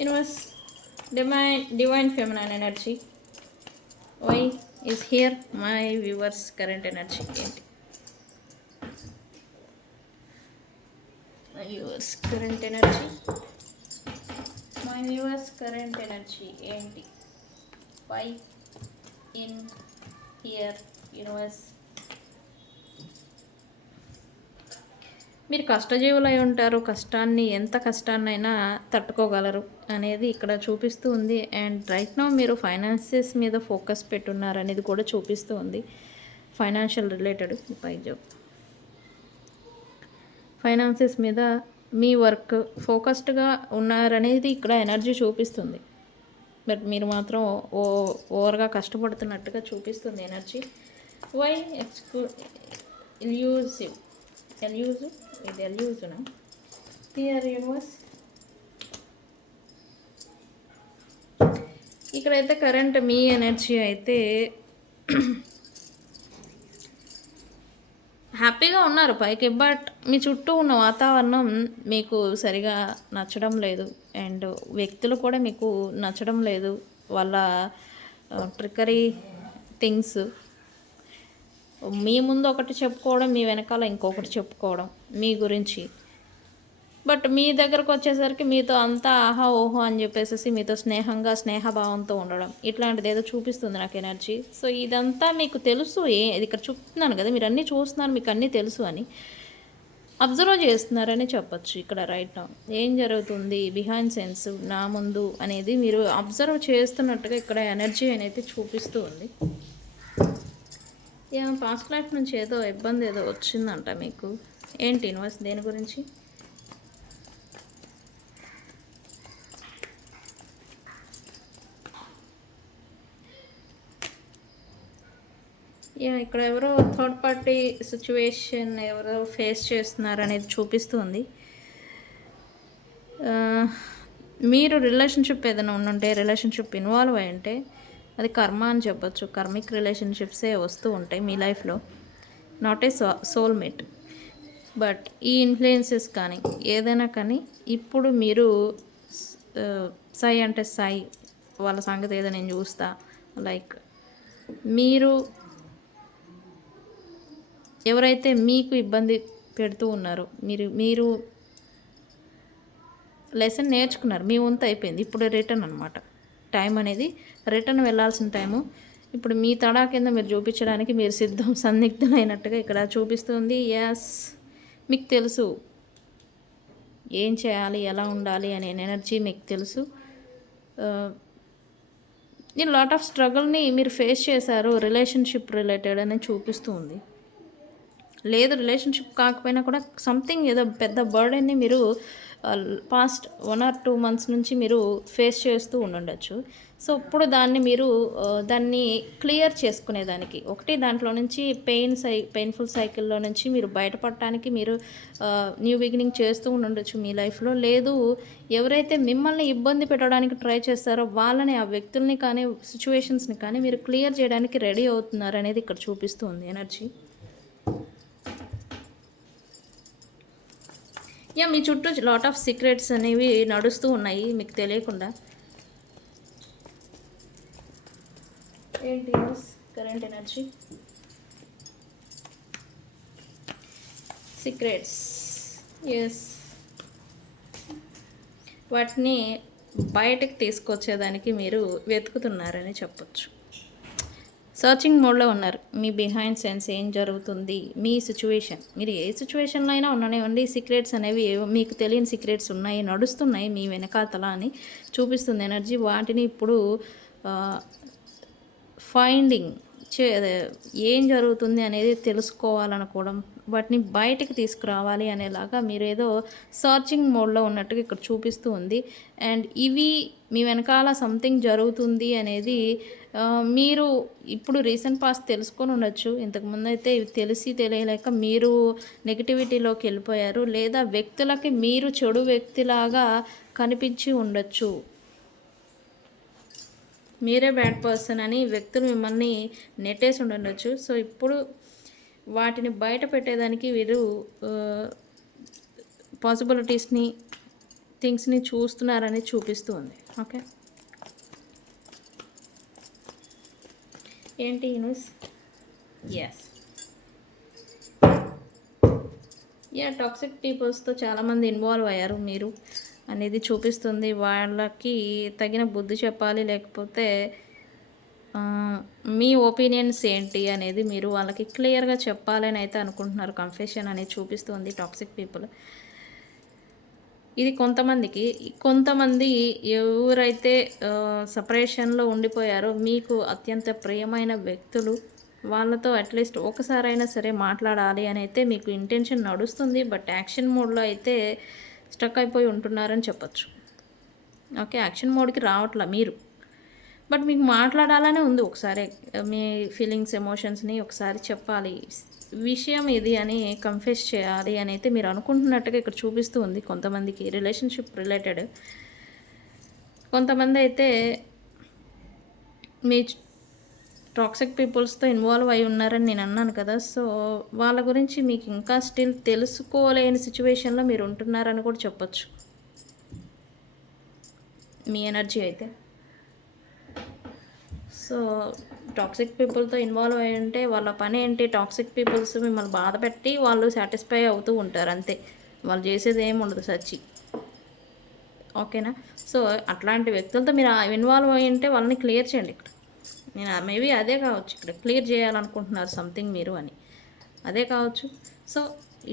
universe, divine feminine energy, why is here my viewers current energy ఏంటి, my viewers current energy ఏంటి, why in here universe. మీరు కష్టజీవులై ఉంటారు. కష్టాన్ని, ఎంత కష్టాన్నైనా తట్టుకోగలరు అనేది ఇక్కడ చూపిస్తూ ఉంది. అండ్ రైట్ నౌ మీరు ఫైనాన్సెస్ మీద ఫోకస్ పెట్టున్నారు అనేది కూడా చూపిస్తూ ఉంది. ఫైనాన్షియల్ రిలేటెడ్ పై జాబ్, ఫైనాన్సెస్ మీద మీ వర్క్ ఫోకస్డ్గా ఉన్నారనేది ఇక్కడ ఎనర్జీ చూపిస్తుంది. బట్ మీరు మాత్రం ఓవర్గా కష్టపడుతున్నట్టుగా చూపిస్తుంది ఎనర్జీ. వై ఎల్యూజివ్ ఇది ఎల్యూజునా హియర్ యూనివర్స్. ఇక్కడైతే కరెంట్ మీ ఎనర్జీ అయితే హ్యాపీగా ఉన్నారు పైకి, బట్ మీ చుట్టూ ఉన్న వాతావరణం మీకు సరిగా నచ్చడం లేదు. అండ్ వ్యక్తులు కూడా మీకు నచ్చడం లేదు. వాళ్ళ ట్రిక్కరీ థింగ్స్, మీ ముందు ఒకటి చెప్పుకోవడం, మీ వెనకాల ఇంకొకటి చెప్పుకోవడం మీ గురించి. బట్ మీ దగ్గరకు వచ్చేసరికి మీతో అంతా ఆహా ఓహో అని చెప్పేసి మీతో స్నేహంగా స్నేహభావంతో ఉండడం, ఇట్లాంటిది ఏదో చూపిస్తుంది నాకు ఎనర్జీ. సో ఇదంతా మీకు తెలుసు, ఇది ఇక్కడ చూపుతున్నాను కదా, మీరు అన్నీ చూస్తున్నారు, మీకు అన్నీ తెలుసు అని అబ్జర్వ్ చేస్తున్నారని చెప్పచ్చు. ఇక్కడ రైట్ నౌ ఏం జరుగుతుంది బిహైండ్ సెన్స్ నా ముందు అనేది మీరు అబ్జర్వ్ చేస్తున్నట్టుగా ఇక్కడ ఎనర్జీ అనేది చూపిస్తూ ఉంది. పాస్ట్ లైఫ్ నుంచి ఏదో ఇబ్బంది ఏదో వచ్చిందంట మీకు. ఏంటి యూనివర్స్ దేని గురించి? ఇక్కడ ఎవరో థర్డ్ పార్టీ సిచ్యువేషన్ ఎవరో ఫేస్ చేస్తున్నారు అనేది చూపిస్తుంది. మీరు రిలేషన్షిప్ ఏదైనా ఉండుంటే, రిలేషన్షిప్ ఇన్వాల్వ్ అయి ఉంటే అది కర్మ అని చెప్పొచ్చు. కర్మిక్ రిలేషన్షిప్సే వస్తూ ఉంటాయి మీ లైఫ్లో, నాట్ ఏ సోల్మేట్. బట్ ఈ ఇన్ఫ్లుయెన్సెస్ కానీ ఏదైనా కానీ ఇప్పుడు మీరు సై అంటే సై వాళ్ళ సంగతి ఏదో నేను చూస్తా, లైక్ మీరు ఎవరైతే మీకు ఇబ్బంది పెడుతూ ఉన్నారో మీరు లెసన్ నేర్చుకున్నారు, మీ వంతు అయిపోయింది. ఇప్పుడు రిటర్న్ అనమాట, టైం అనేది రిటర్న్ వెళ్ళాల్సిన టైము. ఇప్పుడు మీ తడా కింద మీరు చూపించడానికి మీరు సందిగ్ధమైనట్టుగా ఇక్కడ చూపిస్తుంది. ఎస్, మీకు తెలుసు ఏం చేయాలి, ఎలా ఉండాలి అనే ఎనర్జీ మీకు తెలుసు. ఈ లాట్ ఆఫ్ స్ట్రగుల్ని మీరు ఫేస్ చేశారు రిలేషన్షిప్ రిలేటెడ్ అని చూపిస్తూ ఉంది. లేదు రిలేషన్షిప్ కాకపోయినా కూడా సంథింగ్ ఏదో పెద్ద బర్డెన్ని మీరు పాస్ట్ 1 or 2 months నుంచి మీరు ఫేస్ చేస్తూ ఉండొచ్చు. సో ఇప్పుడు దాన్ని క్లియర్ చేసుకునేదానికి ఒకటి దాంట్లో నుంచి పెయిన్ఫుల్ సైకిల్లో నుంచి మీరు బయటపడటానికి మీరు న్యూ బిగినింగ్ చేస్తూ ఉండొచ్చు మీ లైఫ్లో. లేదు ఎవరైతే మిమ్మల్ని ఇబ్బంది పెట్టడానికి ట్రై చేస్తారో వాళ్ళని, ఆ వ్యక్తుల్ని కానీ సిచ్యువేషన్స్ని కానీ మీరు క్లియర్ చేయడానికి రెడీ అవుతున్నారు అనేది ఇక్కడ చూపిస్తుంది ఎనర్జీ. మీ చుట్టూ లాట్ ఆఫ్ సీక్రెట్స్ అనేవి నడుస్తూ ఉన్నాయి మీకు తెలియకుండా. ఏంటి కరెంట్ ఎనర్జీ? సీక్రెట్స్, ఎస్, వాటిని బయటకు తీసుకొచ్చేదానికి మీరు వెతుకుతున్నారని చెప్పచ్చు. సర్చింగ్ మోడ్లో ఉన్నారు. మీ బిహైండ్ సెన్స్ ఏం జరుగుతుంది, మీ సిచ్యువేషన్, మీరు ఏ సిచ్యువేషన్లో అయినా ఉండనివ్వండి, సీక్రెట్స్ అనేవి మీకు తెలియని సీక్రెట్స్ ఉన్నాయి, నడుస్తున్నాయి మీ వెనకాతల అని చూపిస్తుంది ఎనర్జీ. వాటిని ఇప్పుడు ఫైండింగ్ ఏం జరుగుతుంది అనేది తెలుసుకోవాలనుకోవడం, వాటిని బయటికి తీసుకురావాలి అనేలాగా మీరు ఏదో సర్చింగ్ మోడ్లో ఉన్నట్టుగా ఇక్కడ చూపిస్తూ ఉంది. అండ్ ఇవి మీ వెనకాల సంథింగ్ జరుగుతుంది అనేది మీరు ఇప్పుడు రీసెంట్ పాస్ట్ తెలుసుకొని ఉండొచ్చు. ఇంతకుముందు అయితే ఇవి తెలియలేక మీరు నెగిటివిటీలోకి వెళ్ళిపోయారు, లేదా వ్యక్తులకి మీరు చెడు వ్యక్తిలాగా కనిపించి ఉండొచ్చు. మీరే బ్యాడ్ పర్సన్ అని వ్యక్తులు మిమ్మల్ని నెట్టేసి ఉండొచ్చు. సో ఇప్పుడు వాటిని బయట పెట్టేదానికి వీరు పాసిబిలిటీస్ని, థింగ్స్ని చూస్తున్నారని చూపిస్తుంది. ఓకే, ఏంటి న్యూస్? ఎస్, టాక్సిక్ పీపుల్స్తో చాలామంది ఇన్వాల్వ్ అయ్యారు మీరు అనేది చూపిస్తుంది. వాళ్ళకి తగిన బుద్ధి చెప్పాలి, లేకపోతే మీ ఒపీనియన్స్ ఏంటి అనేది మీరు వాళ్ళకి క్లియర్గా చెప్పాలని అయితే అనుకుంటున్నారు. కన్ఫెషన్ అనేది చూపిస్తుంది టాక్సిక్ పీపుల్. ఇది కొంతమంది ఎవరైతే సపరేషన్లో ఉండిపోయారో మీకు అత్యంత ప్రియమైన వ్యక్తులు, వాళ్ళతో అట్లీస్ట్ ఒకసారైనా సరే మాట్లాడాలి అని అయితే మీకు ఇంటెన్షన్ నడుస్తుంది. బట్ యాక్షన్ మోడ్లో అయితే స్టక్ అయిపోయి ఉంటున్నారని చెప్పచ్చు. ఓకే, యాక్షన్ మోడ్కి రావట్లా మీరు, బట్ మీకు మాట్లాడాలనే ఉంది. ఒకసారి మీ ఫీలింగ్స్, ఎమోషన్స్ని ఒకసారి చెప్పాలి, విషయం ఇది అని కన్ఫెస్ చేయాలి అని అయితే మీరు అనుకుంటున్నట్టుగా ఇక్కడ చూపిస్తూ ఉంది. కొంతమందికి రిలేషన్షిప్ రిలేటెడ్, కొంతమంది అయితే మీ టాక్సిక్ పీపుల్స్తో ఇన్వాల్వ్ అయి ఉన్నారని నేను అన్నాను కదా. సో వాళ్ళ గురించి మీకు ఇంకా స్టిల్ తెలుసుకోలేని సిచ్యువేషన్లో మీరు ఉంటున్నారని కూడా చెప్పొచ్చు మీ ఎనర్జీ అయితే. సో టాక్సిక్ పీపుల్తో ఇన్వాల్వ్ అయి ఉంటే వాళ్ళ పని ఏంటి, టాక్సిక్ పీపుల్స్ మిమ్మల్ని బాధ పెట్టి వాళ్ళు సాటిస్ఫై అవుతూ ఉంటారు అంతే. వాళ్ళు చేసేది ఏమి ఉండదు సచ్చి. ఓకేనా. సో అట్లాంటి వ్యక్తులతో మీరు ఇన్వాల్వ్ అయి ఉంటే వాళ్ళని క్లియర్ చేయండి. ఇక్కడ నేను మేబీ అదే కావచ్చు, ఇక్కడ క్లియర్ చేయాలనుకుంటున్నారు సంథింగ్ మీరు అని, అదే కావచ్చు. సో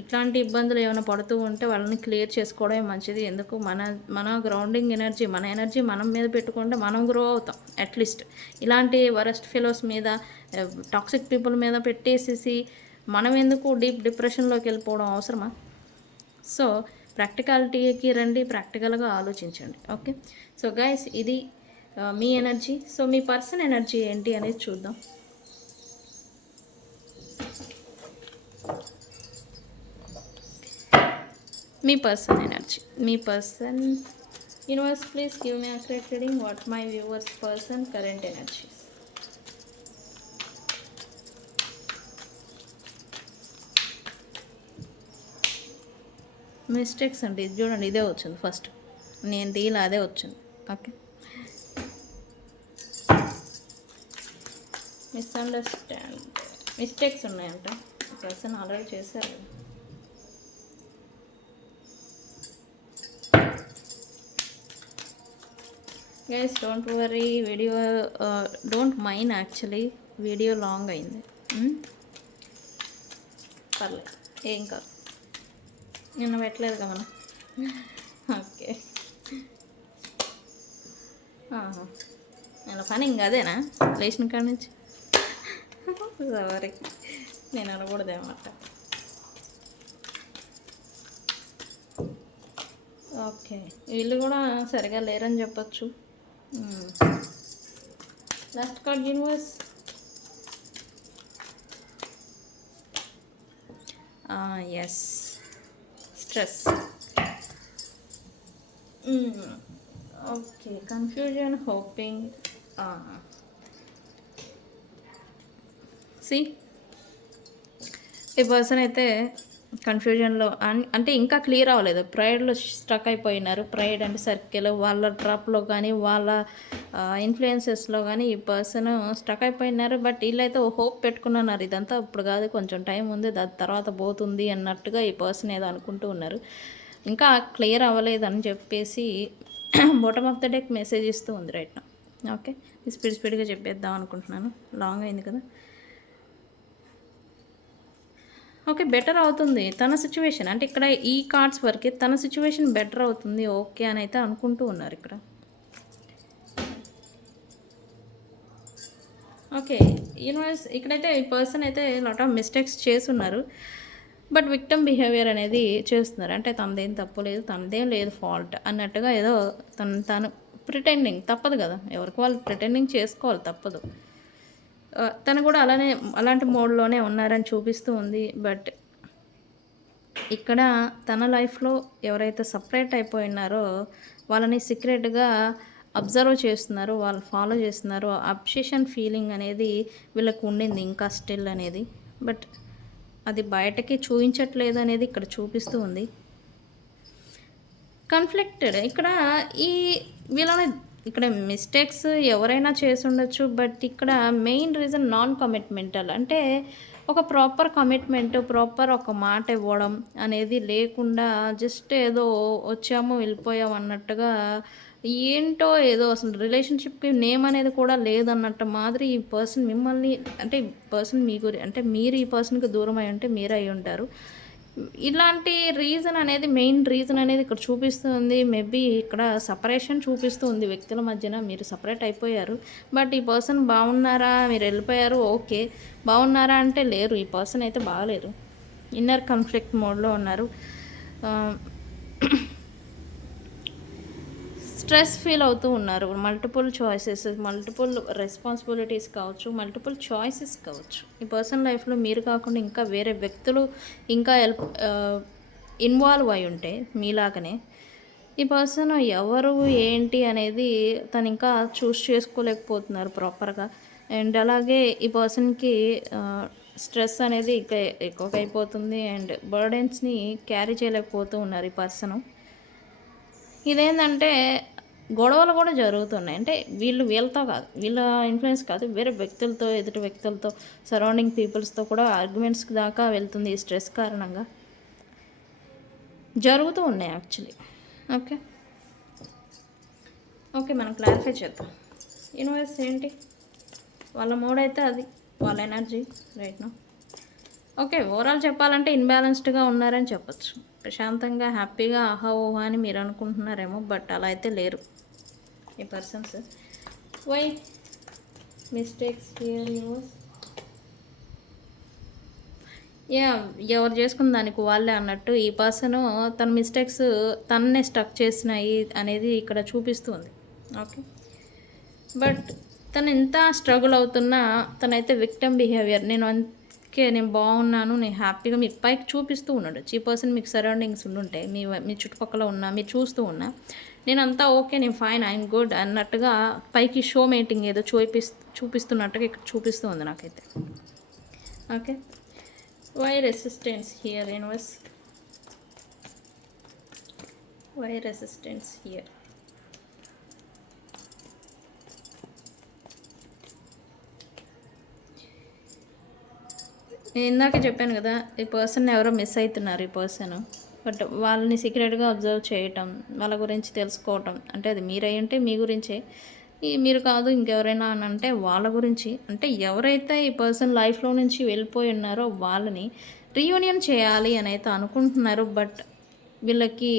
ఇట్లాంటి ఇబ్బందులు ఏమైనా పడుతూ ఉంటే వాళ్ళని క్లియర్ చేసుకోవడమే మంచిది. ఎందుకు మన గ్రౌండింగ్ ఎనర్జీ, మన ఎనర్జీ మనం మీద పెట్టుకుంటే మనం గ్రో అవుతాం అట్లీస్ట్. ఇలాంటి వరస్ట్ ఫెలోస్ మీద, టాక్సిక్ పీపుల్ మీద పెట్టేసేసి మనం ఎందుకు డీప్ డిప్రెషన్లోకి వెళ్ళిపోవడం అవసరమా? సో ప్రాక్టికాలిటీకి రండి, ప్రాక్టికల్గా ఆలోచించండి. ఓకే. సో గైస్ ఇది మీ ఎనర్జీ. సో మీ పర్సన్ ఎనర్జీ ఏంటి అనేది చూద్దాం. మీ పర్సన్ ఎనర్జీ, మీ person universe please give me accurate reading what my viewers person current energies. Mistakes అండి, ఇది చూడండి, ఇదే వచ్చింది ఫస్ట్, నేను తీలా అదే వచ్చింది. ఓకే. మిస్అండర్స్టాండ్, మిస్టేక్స్ ఉన్నాయంట, పర్సన్ ఆల్రెడీ చేశారు. Guys don't worry, video don't mind, actually video long అయింది. పర్లేదు, ఏం కాదు, నిన్న పెట్టలేదు కదా మనం. ఓకే. నేను పని ఇంక అదేనా లేచిన కాడి నుంచి? సారీ, నేను అనకూడదేమన్నమాట. ఓకే, వీళ్ళు కూడా సరిగా లేరని చెప్పచ్చు. Last card universe. Yes, stress. Okay, confusion, hoping. సి ఈ పర్సన్ అయితే కన్ఫ్యూజన్లో అంటే ఇంకా క్లియర్ అవ్వలేదు, ప్రైడ్లో స్ట్రక్ అయిపోయినారు. ప్రైడ్ అంటే సర్కిల్, వాళ్ళ డ్రాప్లో కానీ వాళ్ళ ఇన్ఫ్లుయెన్సెస్లో కానీ ఈ పర్సన్ స్ట్రక్ అయిపోయినారు. బట్ వీళ్ళైతే హోప్ పెట్టుకున్నారు, ఇదంతా ఇప్పుడు కాదు, కొంచెం టైం ఉంది, దాని తర్వాత పోతుంది అన్నట్టుగా ఈ పర్సన్ ఏదో అనుకుంటూ ఉన్నారు. ఇంకా క్లియర్ అవ్వలేదని చెప్పేసి bottom of the deck message ఇస్తూ ఉంది రైట్ నా. ఓకే, స్పీడ్గా చెప్పేద్దాం అనుకుంటున్నాను, లాంగ్ అయింది కదా. ఓకే, బెటర్ అవుతుంది తన సిచ్యువేషన్, అంటే ఇక్కడ ఈ కార్డ్స్ వరకే తన సిచ్యువేషన్ బెటర్ అవుతుంది ఓకే అని అయితే అనుకుంటూ ఉన్నారు ఇక్కడ. ఓకే యూనివర్స్, ఇక్కడైతే ఈ పర్సన్ అయితే లాట్ ఆఫ్ మిస్టేక్స్ చేస్తున్నారు, బట్ విక్టమ్ బిహేవియర్ అనేది చేస్తున్నారు. అంటే తనదేం తప్పు లేదు, తనదేం లేదు ఫాల్ట్ అన్నట్టుగా ఏదో తను ప్రిటెండింగ్, తప్పదు కదా, ఎవరికి వాళ్ళు ప్రిటెండింగ్ చేసుకోవాలి, తప్పదు. తను కూడా అలాంటి మోడ్లోనే ఉన్నారని చూపిస్తూ ఉంది. బట్ ఇక్కడ తన లైఫ్లో ఎవరైతే సపరేట్ అయిపోయినారో వాళ్ళని సీక్రెట్గా అబ్జర్వ్ చేస్తున్నారు, వాళ్ళు ఫాలో చేస్తున్నారు. అబ్సెషన్ ఫీలింగ్ అనేది వీళ్ళకు ఉండింది ఇంకా స్టిల్ అనేది, బట్ అది బయటకి చూపించట్లేదు అనేది ఇక్కడ చూపిస్తూ ఉంది. కన్ఫ్లిక్టెడ్ ఇక్కడ ఈ వీళ్ళని, ఇక్కడ మిస్టేక్స్ ఎవరైనా చేసి ఉండొచ్చు, బట్ ఇక్కడ మెయిన్ రీజన్ నాన్ కమిట్మెంటల్, అంటే ఒక ప్రాపర్ కమిట్మెంట్, ప్రాపర్ ఒక మాట ఇవ్వడం అనేది లేకుండా జస్ట్ ఏదో వచ్చాము వెళ్ళిపోయాం అన్నట్టుగా, ఏంటో ఏదో అసలు రిలేషన్షిప్కి నేమ్ అనేది కూడా లేదన్నట్టు మాదిరి ఈ పర్సన్ మిమ్మల్ని, అంటే పర్సన్ మీ అంటే మీరు ఈ పర్సన్కి దూరం అయి ఉంటే మీరు అయి ఉంటారు. ఇలాంటి రీజన్ అనేది, మెయిన్ రీజన్ అనేది ఇక్కడ చూపిస్తుంది. మేబీ ఇక్కడ సపరేషన్ చూపిస్తూ ఉంది వ్యక్తుల మధ్యన, మీరు సపరేట్ అయిపోయారు. బట్ ఈ పర్సన్ బాగున్నారా, మీరు వెళ్ళిపోయారు ఓకే, బాగున్నారా అంటే లేరు, ఈ పర్సన్ అయితే బాగలేరు, ఇన్నర్ కాన్ఫ్లిక్ట్ మోడ్లో ఉన్నారు. స్ట్రెస్ ఫీల్ అవుతూ ఉన్నారు. మల్టిపుల్ చాయిసెస్, మల్టిపుల్ రెస్పాన్సిబిలిటీస్ కావచ్చు, మల్టిపుల్ చాయిసెస్ కావచ్చు. ఈ పర్సన్ లైఫ్లో మీరు కాకుండా ఇంకా వేరే వ్యక్తులు ఇంకా ఇన్వాల్వ్ అయి ఉంటే మీలాగనే, ఈ పర్సన్ ఎవరు ఏంటి అనేది తను ఇంకా చూస్ చేసుకోలేకపోతున్నారు ప్రాపర్గా. అండ్ అలాగే ఈ పర్సన్కి స్ట్రెస్ అనేది ఎక్కువగా అయిపోతుంది అండ్ బర్డెన్స్ని క్యారీ చేయలేకపోతూ ఉన్నారు ఈ పర్సను. ఇదేంటంటే గొడవలు కూడా జరుగుతున్నాయి. అంటే వీళ్ళతో కాదు, వీళ్ళ ఇన్ఫ్లుయెన్స్ కాదు, వేరే వ్యక్తులతో, ఎదుటి వ్యక్తులతో, సరౌండింగ్ పీపుల్స్తో కూడా ఆర్గ్యుమెంట్స్కి దాకా వెళ్తుంది ఈ స్ట్రెస్ కారణంగా. జరుగుతూ ఉన్నాయి యాక్చువల్లీ. ఓకే ఓకే మనం క్లారిఫై చేద్దాం. యూనివర్స్ ఏంటి వాళ్ళ మూడ్ అయితే అది, వాళ్ళ energy right no. Okay overall చెప్పాలంటే ఇన్బ్యాలెన్స్డ్గా ఉన్నారని చెప్పచ్చు. ప్రశాంతంగా హ్యాపీగా ఆహా ఓహా అని మీరు అనుకుంటున్నారేమో, బట్ అలా అయితే లేరు ఈ persons. Why mistakes here universe? Yeah, ఎవరు చేసుకున్న దానికి వాళ్ళే అన్నట్టు ఈ పర్సన్ తన మిస్టేక్స్ తన్నే స్టక్ చేసినాయి అనేది ఇక్కడ చూపిస్తుంది. ఓకే బట్ తను ఎంత స్ట్రగుల్ అవుతున్నా తనైతే విక్టమ్ బిహేవియర్, నేను బాగున్నాను, నేను హ్యాపీగా మీకు పైకి చూపిస్తూ ఉన్నాడు. ఈ పర్సన్ మీకు సరౌండింగ్స్ ఉండుంటే, మీ చుట్టుపక్కల ఉన్నా, మీరు చూస్తూ ఉన్నా, నేను అంతా ఓకే, నేను ఫైన్, ఐఎమ్ గుడ్ అన్నట్టుగా పైకి షో మేటింగ్ ఏదో చూపిస్తున్నట్టుగా ఇక్కడ చూపిస్తూ ఉంది నాకైతే. Okay why resistance here universe? Why resistance here? నేను ఇందాకే చెప్పాను కదా, ఈ పర్సన్ ఎవరో మిస్ అవుతున్నారు ఈ పర్సన్. బట్ వాళ్ళని సీక్రెట్గా అబ్జర్వ్ చేయటం, వాళ్ళ గురించి తెలుసుకోవటం, అంటే అది మీరై ఉంటే మీ గురించే, మీరు కాదు ఇంకెవరైనా అని అంటే వాళ్ళ గురించి. అంటే ఎవరైతే ఈ పర్సన్ లైఫ్లో నుంచి వెళ్ళిపోయి ఉన్నారో వాళ్ళని రీయూనియన్ చేయాలి అని అయితే అనుకుంటున్నారు. బట్ వీళ్ళకి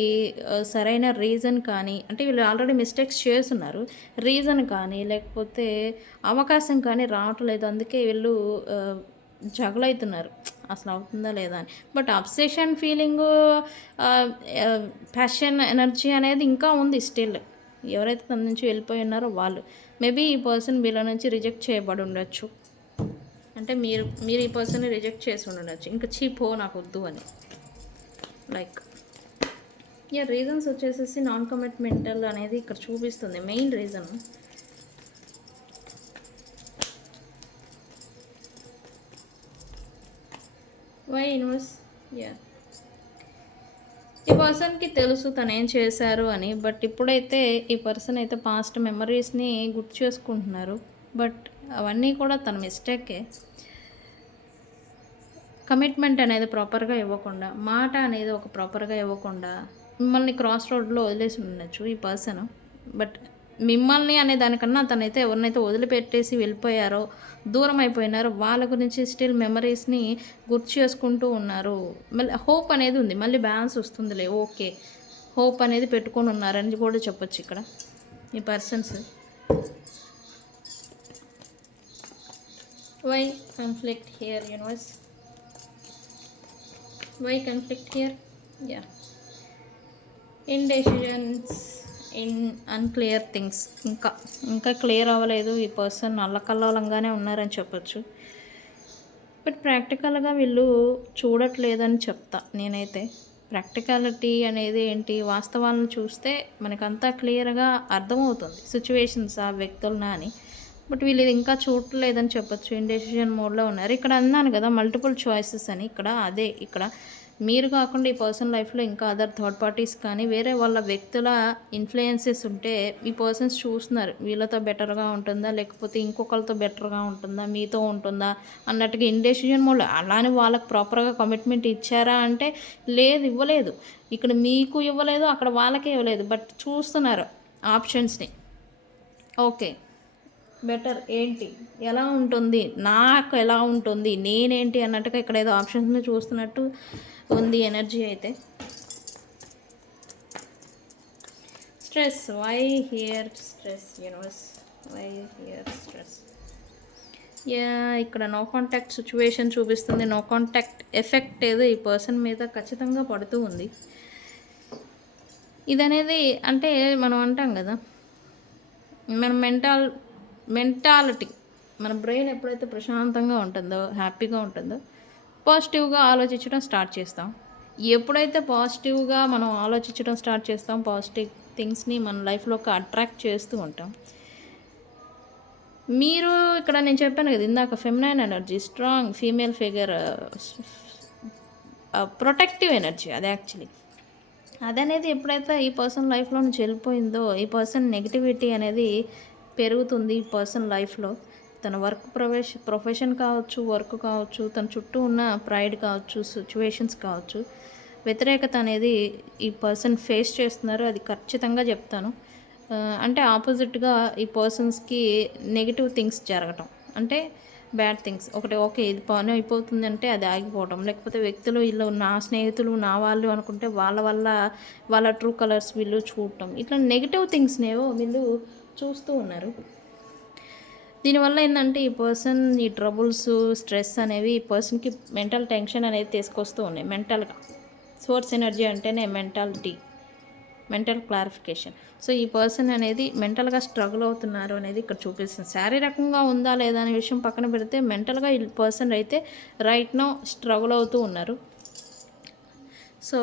సరైన రీజన్ కానీ, అంటే వీళ్ళు ఆల్రెడీ మిస్టేక్స్ చేస్తున్నారు, రీజన్ కానీ లేకపోతే అవకాశం కానీ రావట్లేదు. అందుకే వీళ్ళు జగలవుతున్నారు అసలు అవుతుందా లేదా అని. But obsession feeling, passion, energy అనేది ఇంకా ఉంది స్టిల్. ఎవరైతే తన నుంచి వెళ్ళిపోయి ఉన్నారో వాళ్ళు మేబీ ఈ పర్సన్ వీళ్ళ నుంచి రిజెక్ట్ చేయబడి ఉండొచ్చు. అంటే మీరు ఈ పర్సన్ని రిజెక్ట్ చేసి ఉండొచ్చు, ఇంకా చీపో నాకు వద్దు అని. లైక్ రీజన్స్ వచ్చేసేసి నాన్ కమిట్మెంటల్ అనేది ఇక్కడ చూపిస్తుంది మెయిన్ రీజన్. Why universe? ఈ పర్సన్కి తెలుసు తను ఏం చేశారు అని, బట్ ఇప్పుడైతే ఈ పర్సన్ అయితే పాస్ట్ మెమరీస్ని గుర్తు చేసుకుంటున్నారు. బట్ అవన్నీ కూడా తన మిస్టేకే. కమిట్మెంట్ అనేది ప్రాపర్గా ఇవ్వకుండా, మాట అనేది ఒక ప్రాపర్గా ఇవ్వకుండా మిమ్మల్ని క్రాస్ రోడ్లో వదిలేసి ఉండొచ్చు ఈ పర్సన్. బట్ మిమ్మల్ని అనే దానికన్నా తనైతే ఎవరినైతే వదిలిపెట్టేసి వెళ్ళిపోయారో, దూరం అయిపోయినారో వాళ్ళ గురించి స్టిల్ మెమరీస్ని గుర్తు చేసుకుంటూ ఉన్నారు. మళ్ళీ హోప్ అనేది ఉంది, మళ్ళీ బ్యాలెన్స్ వస్తుందిలే, ఓకే హోప్ అనేది పెట్టుకొని ఉన్నారని కూడా చెప్పొచ్చు ఇక్కడ ఈ persons. Why conflict here universe? Why conflict here? Yeah indecisions in unclear things. ఇంకా క్లియర్ అవ్వలేదు ఈ పర్సన్, అల్లకల్లోలంగానే ఉన్నారని చెప్పొచ్చు. బట్ ప్రాక్టికల్గా వీళ్ళు చూడట్లేదని చెప్తా నేనైతే. ప్రాక్టికాలిటీ అనేది ఏంటి, వాస్తవాలను చూస్తే మనకంతా క్లియర్గా అర్థమవుతుంది సిచ్యువేషన్స్ ఆ వ్యక్తులనా అని. బట్ వీళ్ళు ఇది ఇంకా చూడలేదని చెప్పొచ్చు, ఇండెసిషన్ మోడ్లో ఉన్నారు. ఇక్కడ అన్నాను కదా మల్టిపుల్ చాయిసెస్ అని, ఇక్కడ అదే ఇక్కడ మీరు కాకుండా ఈ పర్సన్ లైఫ్లో ఇంకా అదర్ థర్డ్ పార్టీస్ కానీ వేరే వాళ్ళ వ్యక్తుల ఇన్ఫ్లుయెన్సెస్ ఉంటే ఈ పర్సన్స్ చూస్తున్నారు, వీళ్ళతో బెటర్గా ఉంటుందా లేకపోతే ఇంకొకరితో బెటర్గా ఉంటుందా, మీతో ఉంటుందా అన్నట్టుగా ఇండెసిషన్ మోడ్. అలానే వాళ్ళకి ప్రాపర్గా కమిట్మెంట్ ఇచ్చారా అంటే లేదు, ఇవ్వలేదు. ఇక్కడ మీకు ఇవ్వలేదు, అక్కడ వాళ్ళకే ఇవ్వలేదు. బట్ చూస్తున్నారు ఆప్షన్స్ని. ఓకే బెటర్ ఏంటి, ఎలా ఉంటుంది, నాకు ఎలా ఉంటుంది, నేనేంటి అన్నట్టుగా ఇక్కడ ఏదో ఆప్షన్స్ని చూస్తున్నట్టు ఉంది ఎనర్జీ అయితే. Stress, why here stress universe? Why here stress? ఇక్కడ నో కాంటాక్ట్ సిచ్యువేషన్ చూపిస్తుంది. నో కాంటాక్ట్ ఎఫెక్ట్ ఏదో ఈ పర్సన్ మీద ఖచ్చితంగా పడుతూ ఉంది. ఇదనేది అంటే మనం అంటాం కదా, మన మెంటాలిటీ, మన బ్రెయిన్ ఎప్పుడైతే ప్రశాంతంగా ఉంటుందో, హ్యాపీగా ఉంటుందో పాజిటివ్గా ఆలోచించడం స్టార్ట్ చేస్తాం. ఎప్పుడైతే పాజిటివ్గా మనం ఆలోచించడం స్టార్ట్ చేస్తాం, పాజిటివ్ థింగ్స్ని మన లైఫ్లోకి అట్రాక్ట్ చేస్తూ ఉంటాం. మీరు ఇక్కడ నేను చెప్పాను కదా ఇందాక feminine energy, strong female figure, protective energy అది యాక్చువల్లీ. అదనేది ఎప్పుడైతే ఈ పర్సన్ లైఫ్లో నుంచి వెళ్ళిపోయిందో, ఈ పర్సన్ నెగిటివిటీ అనేది పెరుగుతుంది ఈ పర్సన్ లైఫ్లో. తన వర్క్ ప్రొఫెషన్ కావచ్చు, వర్క్ కావచ్చు, తన చుట్టూ ఉన్న ప్రైడ్ కావచ్చు, సిచ్యువేషన్స్ కావచ్చు, వ్యతిరేకత అనేది ఈ పర్సన్ ఫేస్ చేస్తున్నారు. అది ఖచ్చితంగా చెప్తాను. అంటే ఆపోజిట్గా ఈ పర్సన్స్కి నెగిటివ్ థింగ్స్ జరగటం, అంటే బ్యాడ్ థింగ్స్. ఒకటి ఓకే ఇది పని అయిపోతుందంటే అది ఆగిపోవడం, లేకపోతే వ్యక్తులు వీళ్ళు నా స్నేహితులు నా వాళ్ళు అనుకుంటే వాళ్ళ వల్ల వాళ్ళ ట్రూ కలర్స్ వీళ్ళు చూడటం, ఇట్లా నెగిటివ్ థింగ్స్నేవో వీళ్ళు చూస్తూ ఉన్నారు. దీనివల్ల ఏంటంటే ఈ పర్సన్ ఈ ట్రబుల్స్, స్ట్రెస్ అనేవి ఈ పర్సన్కి మెంటల్ టెన్షన్ అనేది తీసుకొస్తూ ఉన్నాయి. మెంటల్గా సోర్స్ ఎనర్జీ అంటేనే మెంటాలిటీ, మెంటల్ క్లారిఫికేషన్. సో ఈ పర్సన్ అనేది మెంటల్గా స్ట్రగుల్ అవుతున్నారు అనేది ఇక్కడ చూపిస్తుంది. శారీరకంగా ఉందా లేదా అనే విషయం పక్కన పెడితే మెంటల్గా ఈ పర్సన్ అయితే రైట్ నో స్ట్రగుల్ అవుతూ ఉన్నారు. సో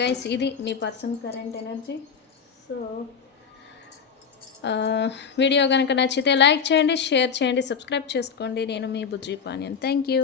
గైస్, ఇది మీ person current energy. So video కనుక నచ్చితే లైక్ చేయండి, షేర్ చేయండి, సబ్స్క్రైబ్ చేసుకోండి. నేను మీ బుజ్జి పానీయం. Thank you.